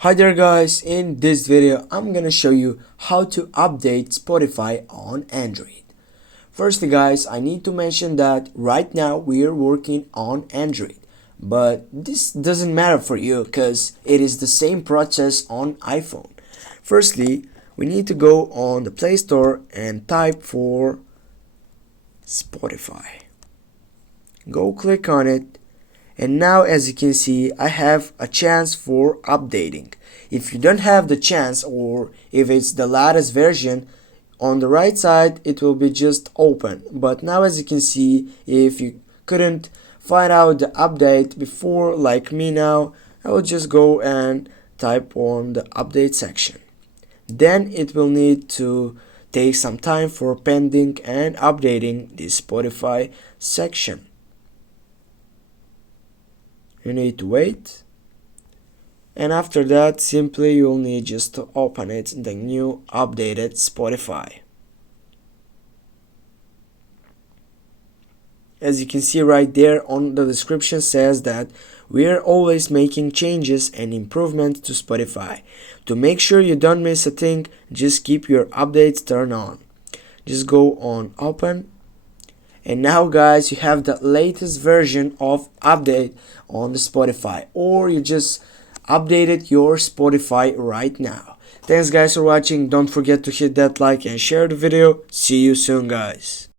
Hi there guys, in this video I'm gonna show you how to update Spotify on Android. Firstly guys, I need to mention that right now we're working on Android, but this doesn't matter for you because it is the same process on iPhone. Firstly, we need to go on the Play Store and type for Spotify. Go click on it. And now as you can see, I have a chance for updating. If you don't have the chance, or if it's the latest version, on the right side it will be just open. But now as you can see, if you couldn't find out the update before like me now, I will just go and type on the update section. Then it will need to take some time for pending and updating the Spotify section. You need to wait, and after that simply you'll need just to open it, the new updated Spotify. As you can see right there on the description says that we're always making changes and improvements to Spotify. To make sure you don't miss a thing, just keep your updates turned on. Just go on open. And now guys, you have the latest version of update on the Spotify, or you just updated your Spotify right now. Thanks guys for watching. Don't forget to hit that like and share the video. See you soon guys.